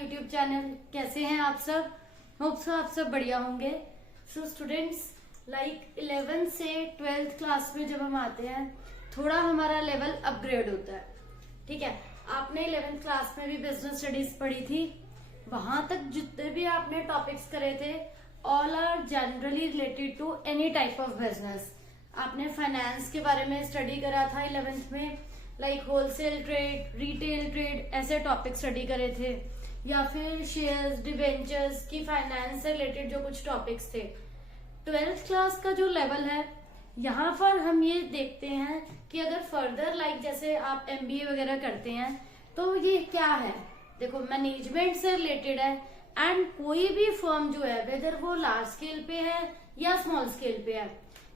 YouTube channel. कैसे हैं आप सब? होप सो आप सब बढ़िया होंगे। सो स्टूडेंट्स, लाइक 11th से 12th क्लास में जब हम आते हैं थोड़ा हमारा लेवल अपग्रेड होता है। ठीक है, आपने 11th क्लास में भी बिजनेस स्टडीज पढ़ी थी। वहां तक जितने भी आपने टॉपिक्स करे थे all are generally related to any type of business. आपने फाइनेंस के बारे में स्टडी करा था 11th में, like wholesale trade, retail trade, ऐसे टॉपिक स्टडी करे थे, या फिर शेयर्स, डिवेंचर्स की फाइनेंस से रिलेटेड जो कुछ टॉपिक्स थे। 12th क्लास का जो लेवल है यहाँ पर हम ये देखते हैं कि अगर फर्दर लाइक जैसे आप MBA वगैरह करते हैं तो ये क्या है, देखो मैनेजमेंट से रिलेटेड है। एंड कोई भी फर्म जो है वेदर वो लार्ज स्केल पे है या स्मॉल स्केल पे है,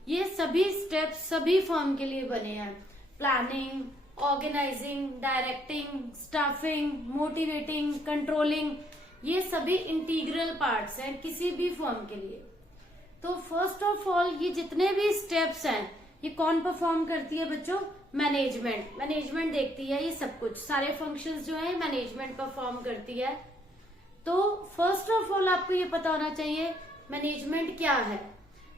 ये सभी स्टेप्स सभी फर्म के लिए बने हैं। Planning, organising, directing, staffing, motivating, controlling, ये सभी इंटीग्रल पार्ट्स हैं किसी भी फर्म के लिए। तो फर्स्ट ऑफ ऑल ये जितने भी स्टेप्स हैं ये कौन परफॉर्म करती है बच्चों? मैनेजमेंट। मैनेजमेंट देखती है ये सब कुछ, सारे फंक्शंस जो है मैनेजमेंट परफॉर्म करती है। तो फर्स्ट ऑफ ऑल आपको ये पता होना चाहिए मैनेजमेंट क्या है,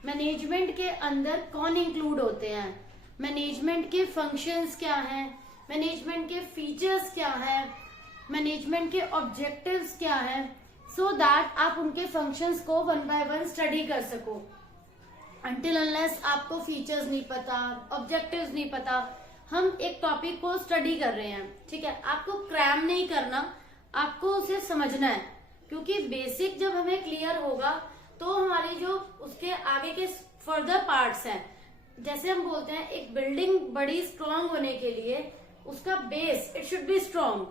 मैनेजमेंट के अंदर कौन इंक्लूड होते हैं, मैनेजमेंट के फंक्शंस क्या हैं, मैनेजमेंट के फीचर्स क्या हैं, मैनेजमेंट के ऑब्जेक्टिव्स क्या हैं, सो दैट आप उनके फंक्शंस को वन बाय वन स्टडी कर सको। अनटिल अनलेस आपको फीचर्स नहीं पता, ऑब्जेक्टिव्स नहीं पता, हम एक टॉपिक को स्टडी कर रहे हैं, ठीक है, आपको क्रैम नहीं करना, आपको उसे समझना है। क्योंकि बेसिक जब हमें क्लियर होगा तो हमारी जो उसके आगे के फर्दर पार्ट्स हैं, जैसे हम बोलते हैं एक बिल्डिंग बड़ी स्ट्रांग होने के लिए उसका base it should be strong.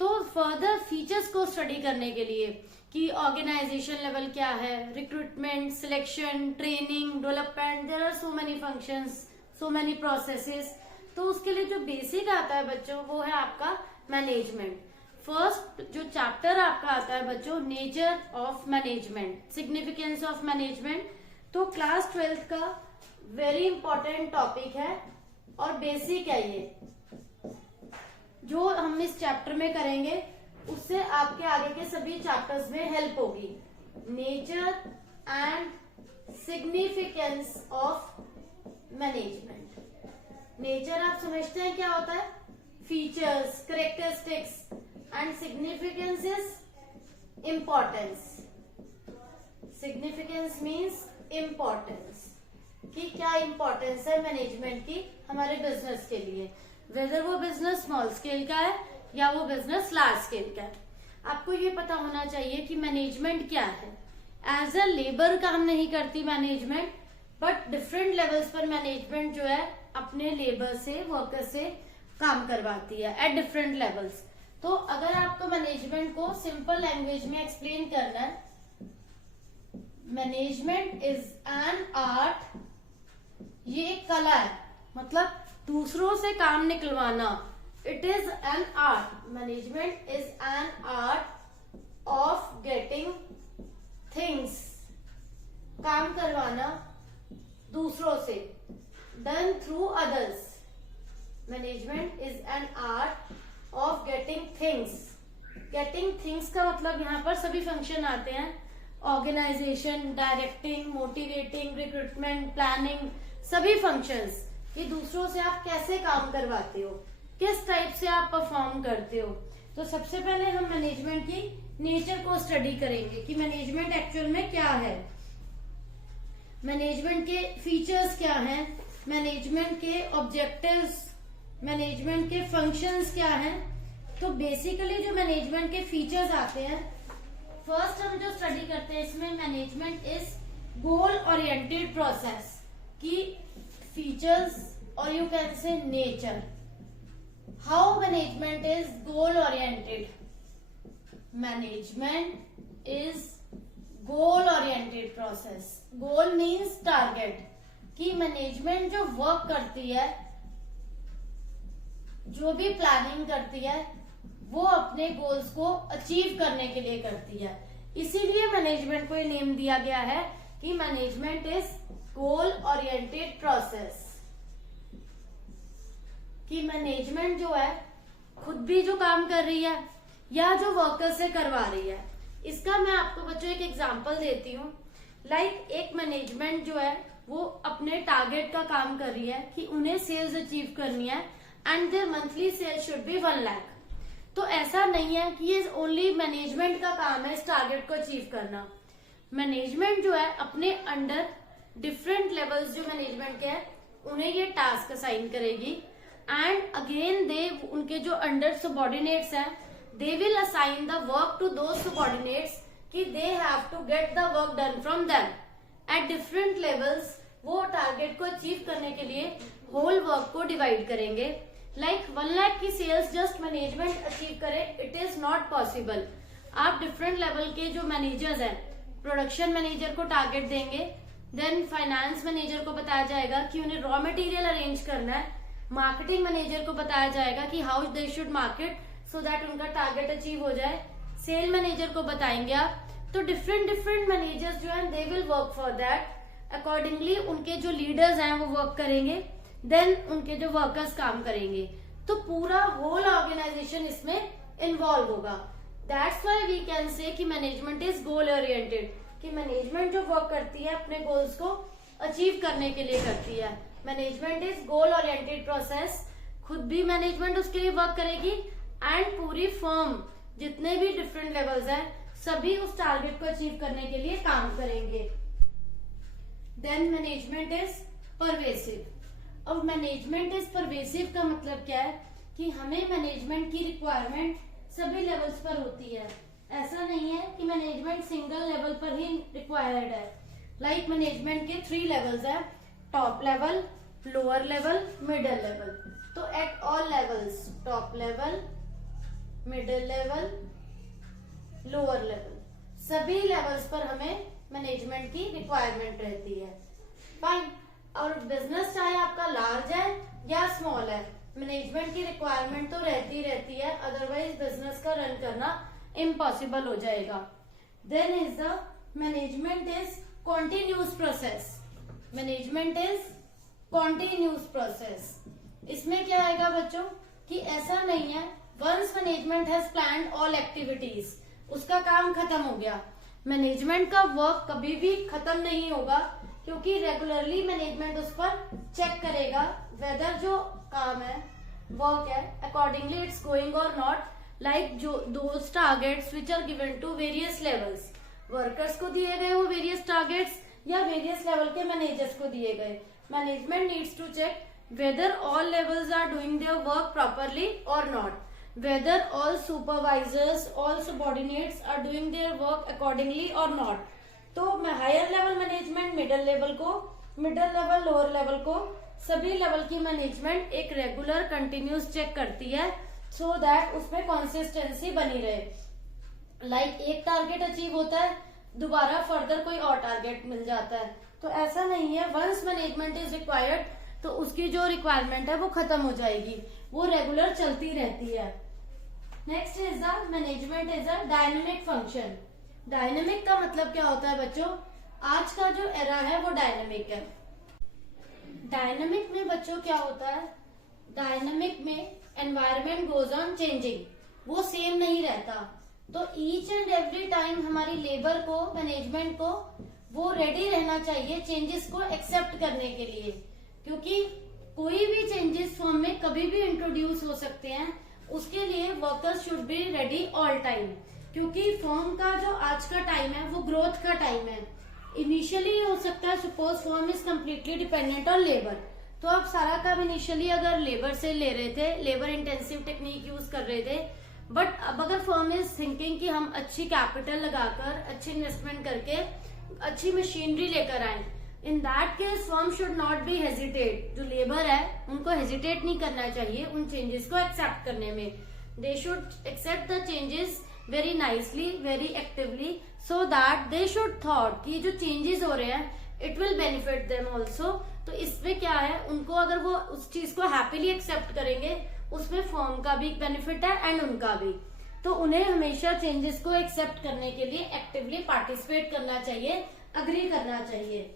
तो फर्दर फीचर्स को स्टडी करने के लिए कि ऑर्गेनाइजेशन लेवल क्या है, recruitment, selection, training, development, there are so many functions, so many processes. तो उसके लिए जो बेसिक आता है बच्चों वो है आपका मैनेजमेंट। फर्स्ट जो चैप्टर आपका आता है बच्चों, nature of management, significance of management, तो क्लास 12th का वेरी इंपॉर्टेंट टॉपिक है और बेसिक है ये। जो हम इस चैप्टर में करेंगे उससे आपके आगे के सभी चैप्टर्स में हेल्प होगी। Nature and significance of management. Nature आप समझते हैं क्या होता है? Features, characteristics, and significance is importance. Significance means importance, कि क्या इम्पोर्टेंस है मैनेजमेंट की हमारे बिजनेस के लिए, वेदर वो बिजनेस स्मॉल स्केल का है या वो बिजनेस लार्ज स्केल का है। आपको ये पता होना चाहिए कि मैनेजमेंट क्या है। एज अ लेबर काम नहीं करती मैनेजमेंट, बट डिफरेंट लेवल्स पर मैनेजमेंट जो है अपने लेबर से, वर्कर से काम करवाती है एट डिफरेंट लेवल्स। तो अगर आपको मैनेजमेंट को सिंपल लैंग्वेज में एक्सप्लेन करना है, मैनेजमेंट इज एन आर्ट, ये एक कला है, मतलब दूसरों से काम निकलवाना। It is an art, management is an art of getting things, काम करवाना दूसरों से, done through others. Management is an art of getting things. Getting things का मतलब यहाँ पर सभी फंक्शन आते हैं, organisation, directing, motivating, recruitment, planning, सभी फंक्शंस। ये दूसरों से आप कैसे काम करवाते हो, किस टाइप से आप परफॉर्म करते हो। तो सबसे पहले हम मैनेजमेंट की नेचर को स्टडी करेंगे कि मैनेजमेंट एक्चुअल में क्या है, मैनेजमेंट के फीचर्स क्या हैं, मैनेजमेंट के ऑब्जेक्टिव्स, मैनेजमेंट के फंक्शंस क्या हैं। तो बेसिकली जो मैनेजमेंट के फीचर्स आते हैं, फर्स्ट हम जो स्टडी करते हैं इसमें management is goal oriented process की फीचर्स, और you can say nature. How management is goal oriented? Management is goal oriented process. Goal means target, कि मैनेजमेंट जो वर्क करती है, जो भी प्लानिंग करती है, वो अपने गोल्स को अचीव करने के लिए करती है। इसीलिए मैनेजमेंट को ये नेम दिया गया है कि management is goal oriented process. कि मैनेजमेंट जो है खुद भी जो काम कर रही है या जो वर्कर से करवा रही है। इसका मैं आपको बच्चों एक एग्जांपल देती हूँ। लाइक एक मैनेजमेंट जो है वो अपने टारगेट का काम कर रही है कि उन्हें सेल्स अचीव करनी है and their monthly sales should be 1 lakh. तो ऐसा नहीं है कि ये ओनली मैनेजमेंट का काम है इस टारगेट को अचीव करना। मैनेजमेंट जो है अपने अंडर डिफरेंट लेवल्स जो मैनेजमेंट के हैं उन्हें ये टास्क असाइन करेगी एंड अगेन दे उनके जो अंडर सबॉर्डिनेट्स हैं they will assign the work to those subordinates कि they have to get the work done from them at different levels. वो टारगेट को अचीव करने के लिए होल वर्क को डिवाइड करेंगे। लाइक 1 लाख की सेल्स जस्ट मैनेजमेंट अचीव करे, इट इज नॉट पॉसिबल। आप डिफरेंट लेवल के जो मैनेजर्स हैं, प्रोडक्शन मैनेजर को टारगेट देंगे, देन फाइनेंस मैनेजर को बताया जाएगा कि उन्हें रॉ मटेरियल अरेंज करना है, मार्केटिंग मैनेजर को बताया जाएगा कि how they should market so that उनका टारगेट अचीव हो जाए, सेल मैनेजर को बताएंगे आप। तो डिफरेंट मैनेजर्स जो है they will work for that. Accordingly उनके जो लीडर्स हैं वो वर्क करेंगे, देन उनके जो वर्कर्स काम करेंगे। तो पूरा होल ऑर्गेनाइजेशन इसमें इन्वॉल्व होगा। That's why we can say कि मैनेजमेंट इज गोल ओरिएंटेड, कि मैनेजमेंट जो वर्क करती है अपने गोल्स को अचीव करने के लिए करती है। Management is goal oriented process. खुद भी मैनेजमेंट उसके लिए वर्क करेगी एंड पूरी फर्म जितने भी डिफरेंट लेवल्स हैं सभी उस टारगेट को अचीव करने के लिए काम करेंगे। Then management is pervasive. अब मैनेजमेंट इज परवेसिव का मतलब क्या है कि हमें मैनेजमेंट की रिक्वायरमेंट सभी लेवल्स पर होती है। ऐसा नहीं है कि मैनेजमेंट सिंगल लेवल पर ही रिक्वायर्ड है। लाइक मैनेजमेंट के 3 लेवल्स है, top level, lower level, middle level. तो at all levels, top level, middle level, lower level, सभी लेवल्स पर हमें मैनेजमेंट की रिक्वायरमेंट रहती है। फाइन। और बिजनेस चाहे आपका लार्ज है या स्मॉल है, मैनेजमेंट की रिक्वायरमेंट तो रहती है, अदरवाइज बिजनेस का रन करना इम्पॉसिबल हो जाएगा। Then is the management is continuous process. Management is continuous process. इसमें क्या आएगा बच्चों कि ऐसा नहीं है once management has planned all activities, उसका काम खत्म हो गया। मैनेजमेंट का वर्क कभी भी खत्म नहीं होगा, क्योंकि रेगुलरली मैनेजमेंट उस पर चेक करेगा वेदर जो काम है, वर्क है, accordingly it's going or not. Like जो those targets which are given to various levels, workers को दिए गए वो वेरियस टारगेट्स या वेरियस लेवल के मैनेजर्स को दिए गए। Management needs to check whether all levels are doing their work properly or not, whether all supervisors, all subordinates are doing their work accordingly or not. तो higher level management middle level को, middle level lower level को, सभी level की management एक regular continuous check करती है so that उसमें consistency बनी रहे। लाइक एक टारगेट अचीव होता है, दोबारा फर्दर कोई और टारगेट मिल जाता है। तो ऐसा नहीं है वंस मैनेजमेंट इज रिक्वायर्ड तो उसकी जो रिक्वायरमेंट है वो खत्म हो जाएगी, वो रेगुलर चलती रहती है। Next is the management is a dynamic function. Dynamic का मतलब क्या होता है बच्चों, आज का जो एरा है वो डायनेमिक है। डायनेमिक में बच्चों क्या होता है, डायनेमिक में एनवायरमेंट गोज ऑन चेंजिंग, वो सेम नहीं रहता। तो ईच एंड एवरी टाइम हमारी लेबर को, मैनेजमेंट को वो रेडी रहना चाहिए चेंजेस को एक्सेप्ट करने के लिए, क्योंकि कोई भी चेंजेस फॉर्म में कभी भी इंट्रोड्यूस हो सकते हैं। उसके लिए workers should be ready all time, क्योंकि फॉर्म का जो आज का टाइम है वो ग्रोथ का टाइम है। इनिशियली हो सकता है suppose form is completely dependent on labour, तो आप सारा काम इनिशियली अगर लेबर से ले रहे थे, लेबर इंटेंसिव टेक्निक यूज कर रहे थे, बट अब अगर फर्म इज थिंकिंग कि हम अच्छी कैपिटल लगाकर, अच्छी इन्वेस्टमेंट करके अच्छी मशीनरी लेकर आए, in that case firm should not B hesitate. जो लेबर है उनको हेजिटेट नहीं करना चाहिए उन चेंजेस को एक्सेप्ट करने में। They should accept the changes very nicely, very actively, so that they should thought कि जो चेंजेस हो रहे हैं it will benefit them also. तो इसमें क्या है, उनको अगर वो उस चीज को हैप्पीली एक्सेप्ट करेंगे उसमें फर्म का भी बेनिफिट है एंड उनका भी। तो उन्हें हमेशा चेंजेस को एक्सेप्ट करने के लिए एक्टिवली पार्टिसिपेट करना चाहिए, अग्री करना चाहिए।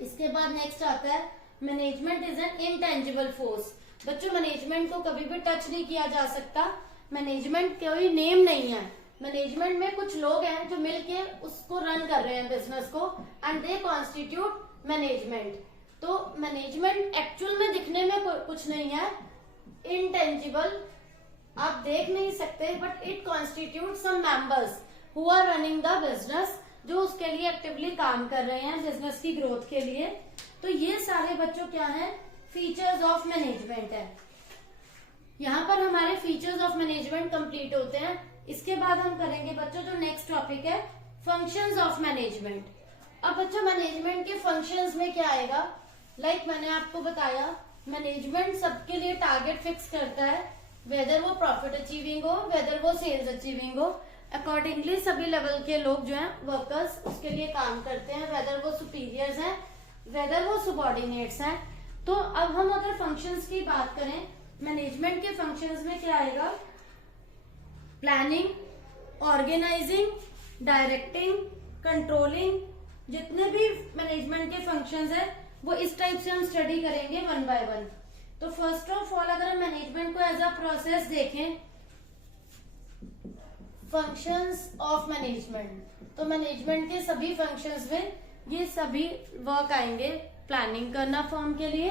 इसके बाद नेक्स्ट आता है management is N intangible force. बच्चों मैनेजमेंट को कभी भी टच नहीं किया जा सकता, मैनेजमेंट कोई नेम नहीं है, मैनेजमेंट में कुछ लोग हैं जो मिलके उसको रन कर रहे हैं बिजनेस को, एंड दे कॉन्स्टिट्यूट मैनेजमेंट। तो मैनेजमेंट एक्चुअल में दिखने में कुछ नहीं है, इनटेंजिबल, आप देख नहीं सकते, but it constitute some members who are running the business, जो उसके लिए एक्टिवली काम कर रहे हैं बिजनेस की ग्रोथ के लिए। तो ये सारे बच्चों क्या है, फीचर्स ऑफ मैनेजमेंट है। यहाँ पर हमारे फीचर्स ऑफ मैनेजमेंट कंप्लीट होते हैं। इसके बाद हम करेंगे बच्चों जो नेक्स्ट टॉपिक है, फंक्शंस ऑफ मैनेजमेंट। अब बच्चों मैनेजमेंट के फंक्शंस में क्या आएगा, मैंने आपको बताया मैनेजमेंट सबके लिए टारगेट फिक्स करता है, वेदर वो प्रॉफिट अचीविंग हो, वेदर वो सेल्स अचीविंग हो। अकॉर्डिंगली सभी लेवल के लोग जो हैं वर्कर्स उसके लिए काम करते हैं, वेदर वो सुपीरियर्स हैं, वेदर वो सबॉर्डिनेट्स हैं। तो अब हम अगर फंक्शंस की बात करें, मैनेजमेंट के फंक्शंस में क्या आएगा, प्लानिंग, ऑर्गेनाइजिंग, डायरेक्टिंग, कंट्रोलिंग, जितने भी मैनेजमेंट के फंक्शंस हैं वो इस टाइप से हम स्टडी करेंगे वन बाय वन। तो फर्स्ट ऑफ ऑल अगर हम मैनेजमेंट को एज अ प्रोसेस देखें, फंक्शंस ऑफ मैनेजमेंट, तो मैनेजमेंट के सभी फंक्शंस में ये सभी वर्क आएंगे। प्लानिंग करना फर्म के लिए,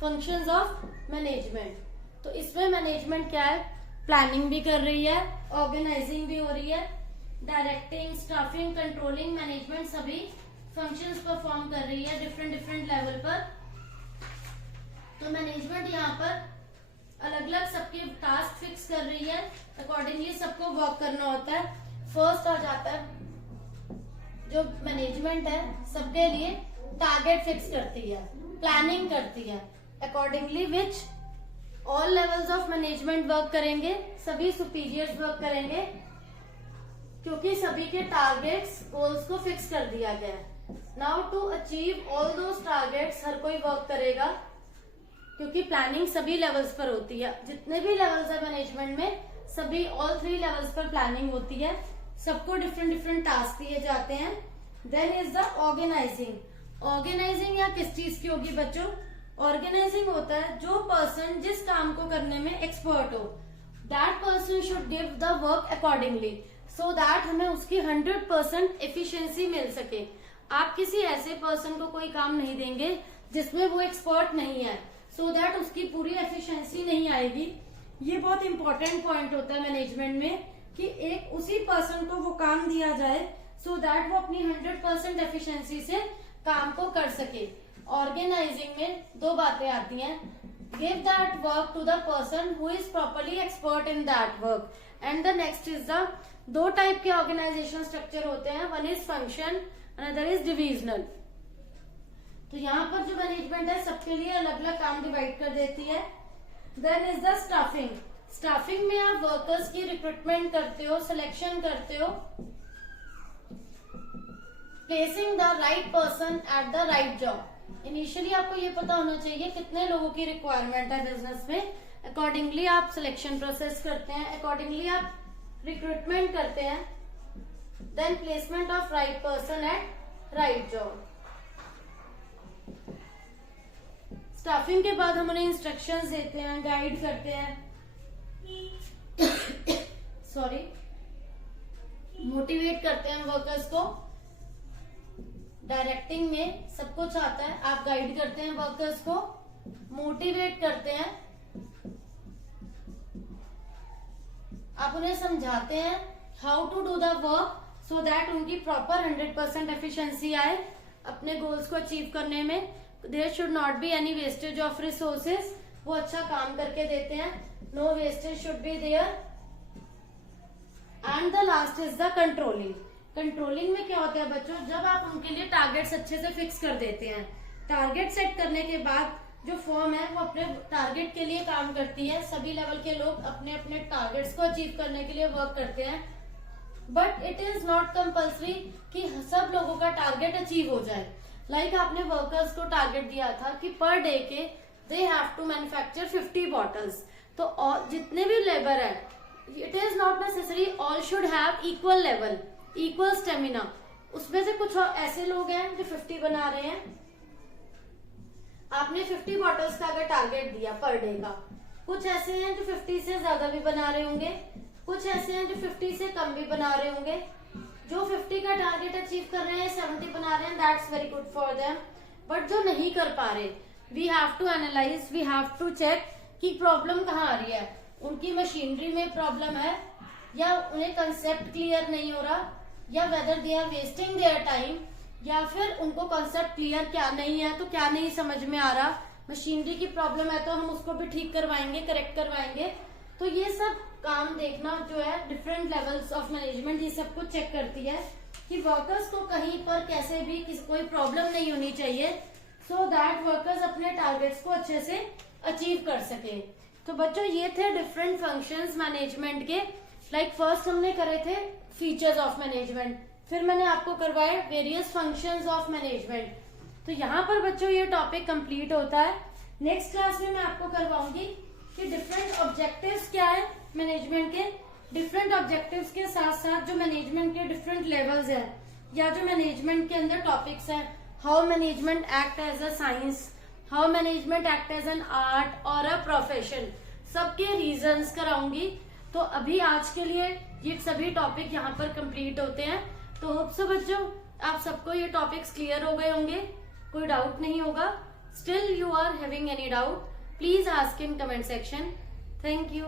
फंक्शंस ऑफ मैनेजमेंट, तो इसमें मैनेजमेंट क्या है, प्लानिंग भी कर रही है, ऑर्गेनाइजिंग भी हो रही है, डायरेक्टिंग, स्टाफिंग, कंट्रोलिंग, मैनेजमेंट सभी फंक्शंस परफॉर्म कर रही है डिफरेंट लेवल पर। तो मैनेजमेंट यहाँ पर अलग अलग सबके टास्क फिक्स कर रही है, अकॉर्डिंगली सबको वर्क करना होता है। फर्स्ट आ जाता है जो मैनेजमेंट है सबके लिए टारगेट फिक्स करती है, प्लानिंग करती है, accordingly which all levels of management work करेंगे, सभी सुपीरियर्स वर्क करेंगे, क्योंकि सभी के टारगेट्स गोल्स को फिक्स कर दिया गया है। Now to achieve all those targets हर कोई वर्क करेगा, क्योंकि प्लानिंग सभी लेवल्स पर होती है, जितने भी लेवल्स है मैनेजमेंट में सभी ऑल 3 लेवल्स पर प्लानिंग होती है, सबको डिफरेंट टास्क दिए जाते हैं। Then is the organising. Organising या किस चीज की होगी बच्चों, ऑर्गेनाइजिंग होता है जो पर्सन जिस काम को करने में एक्सपर्ट हो, that person should give the work accordingly, so that हमें उसकी 100% एफिशिएंसी मिल सके। आप किसी ऐसे पर्सन को कोई काम नहीं देंगे जिसमें वो एक्सपर्ट नहीं है, सो दैट उसकी पूरी एफिशिएंसी नहीं आएगी। ये बहुत इंपॉर्टेंट पॉइंट होता है मैनेजमेंट में कि एक उसी पर्सन को वो काम दिया जाए सो दैट वो अपनी 100% एफिशिएंसी से काम को कर सके। ऑर्गेनाइजिंग में 2 बातें आती हैं, give that work to the person who is properly expert in that work, and the next is the 2 type के ऑर्गेनाइजेशन स्ट्रक्चर होते हैं, one is function, another is divisional. तो यहाँ पर जो मैनेजमेंट है सबके लिए अलग अलग काम डिवाइड कर देती है। Then is the staffing. Staffing में आप वर्कर्स की रिक्रूटमेंट करते हो, सिलेक्शन करते हो, placing the right person at the right job. Initially आपको ये पता होना चाहिए कितने लोगों की रिक्वायरमेंट है बिजनेस में, अकॉर्डिंगली आप सिलेक्शन प्रोसेस करते हैं, अकॉर्डिंगली आप रिक्रूटमेंट करते हैं। Then placement of right person at right job. Staffing के बाद हम उन्हें इंस्ट्रक्शंस देते हैं, गाइड करते हैं, सॉरी मोटिवेट करते हैं वर्कर्स को। डायरेक्टिंग में सब कुछ आता है, आप गाइड करते हैं वर्कर्स को, मोटिवेट करते हैं, आप उन्हें समझाते हैं how to do the work so that उनकी प्रॉपर 100% एफिशिएंसी आए अपने गोल्स को अचीव करने में। There should not be any wastage of resources, वो अच्छा काम करके देते हैं, no wastage should be there. And the last is the controlling. Controlling में क्या होता है बच्चों, जब आप उनके लिए टारगेट्स अच्छे से फिक्स कर देते हैं, टारगेट सेट करने के बाद जो फर्म है वो अपने टारगेट के लिए काम करती है, सभी लेवल के लोग अपने अपने टारगेट्स को अचीव करने के लिए वर्क करते हैं, but it is not compulsory कि सब लोगों का टारगेट अचीव हो जाए। लाइक आपने वर्कर्स को टारगेट दिया था कि पर डे के they have to manufacture 50 bottles, तो जितने भी लेबर है it is not necessary all should have equal level, equal stamina. उसमें से कुछ ऐसे लोग हैं जो 50 बना रहे हैं, आपने 50 बॉटल्स का अगर टारगेट दिया पर डे का, कुछ ऐसे हैं जो 50 से ज्यादा भी बना रहे होंगे, कुछ ऐसे हैं जो 50 से कम भी बना रहे होंगे। जो 50 का टारगेट अचीव कर रहे हैं, 70 बना रहे हैं, that's very good for them. But जो नहीं कर पा रहे, we have to analyse, we have to check कि प्रॉब्लम कहाँ आ रही है। उनकी मशीनरी में प्रॉब्लम है, या उन्हें कंसेप्ट क्लियर नहीं हो रहा, या whether they are wasting their time, या फिर उनको कंसेप्ट क्लियर क्या नहीं है, तो क्या नहीं समझ में आ रहा। मशीनरी की प्रॉब्लम है तो हम उसको भी ठीक करवाएंगे, करेक्ट करवाएंगे। तो ये सब काम देखना जो है, डिफरेंट लेवल्स ऑफ मैनेजमेंट ये सब कुछ चेक करती है कि वर्कर्स को कहीं पर कैसे भी कोई प्रॉब्लम नहीं होनी चाहिए, सो दैट वर्कर्स अपने टारगेट्स को अच्छे से अचीव कर सके। तो बच्चों ये थे डिफरेंट फंक्शंस मैनेजमेंट के। लाइक फर्स्ट हमने करे थे फीचर्स ऑफ मैनेजमेंट, फिर मैंने आपको करवाए वेरियस फंक्शंस ऑफ मैनेजमेंट। तो यहाँ पर बच्चों ये टॉपिक कंप्लीट होता है। नेक्स्ट क्लास में मैं आपको करवाऊंगी कि डिफरेंट ऑब्जेक्टिव्स क्या है मैनेजमेंट के, डिफरेंट ऑब्जेक्टिव्स के साथ साथ जो मैनेजमेंट के डिफरेंट लेवल्स हैं, या जो मैनेजमेंट के अंदर टॉपिक्स हैं, how management act as a science, how management act as an art or a profession, सबके रीजंस कराऊंगी। तो अभी आज के लिए ये सभी टॉपिक यहाँ पर कंप्लीट होते हैं। तो होप सो बच्चों आप सबको ये टॉपिक्स क्लियर हो गए होंगे, कोई डाउट नहीं होगा। Still you are having any doubt, please ask in comment section. Thank you.